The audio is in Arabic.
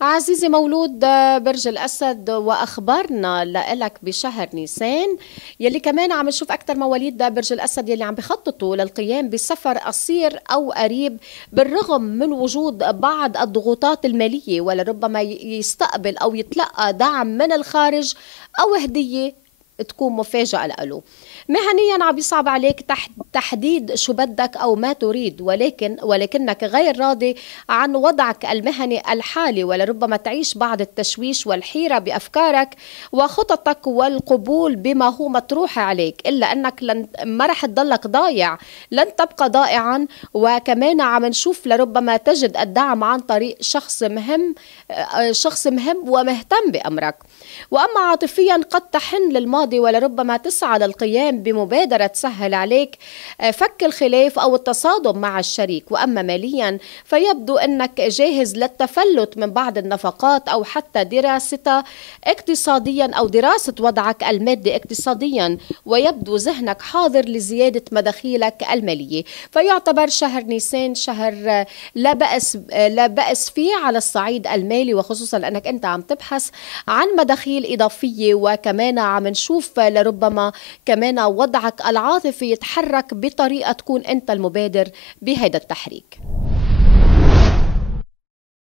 عزيزي مولود برج الأسد، وأخبارنا لإلك بشهر نيسان يلي كمان عم نشوف أكثر مواليد برج الأسد يلي عم بخططوا للقيام بسفر قصير أو قريب، بالرغم من وجود بعض الضغوطات المالية، ولربما يستقبل أو يتلقى دعم من الخارج أو هدية تكون مفاجأة له. مهنيا عم بيصعب عليك تحديد شو بدك أو ما تريد، ولكنك غير راضي عن وضعك المهني الحالي، ولربما تعيش بعض التشويش والحيرة بأفكارك وخططك والقبول بما هو مطروح عليك، إلا أنك ما رح تضلك ضايع، لن تبقى ضائعا. وكمان عم نشوف لربما تجد الدعم عن طريق شخص مهم ومهتم بأمرك. وأما عاطفيا قد تحن للماضي، ولربما تسعى للقيام بمبادرة تسهل عليك فك الخلاف أو التصادم مع الشريك. وأما ماليا فيبدو أنك جاهز للتفلت من بعض النفقات، أو حتى دراستها اقتصاديا، أو دراسة وضعك المادي اقتصاديا، ويبدو ذهنك حاضر لزيادة مداخيلك المالية. فيعتبر شهر نيسان شهر لا بأس فيه على الصعيد المالي، وخصوصا أنك أنت عم تبحث عن مداخيل إضافية، وكمان عم نشوف لربما كمان وضعك العاطفي يتحرك بطريقة تكون أنت المبادر بهذا التحريك.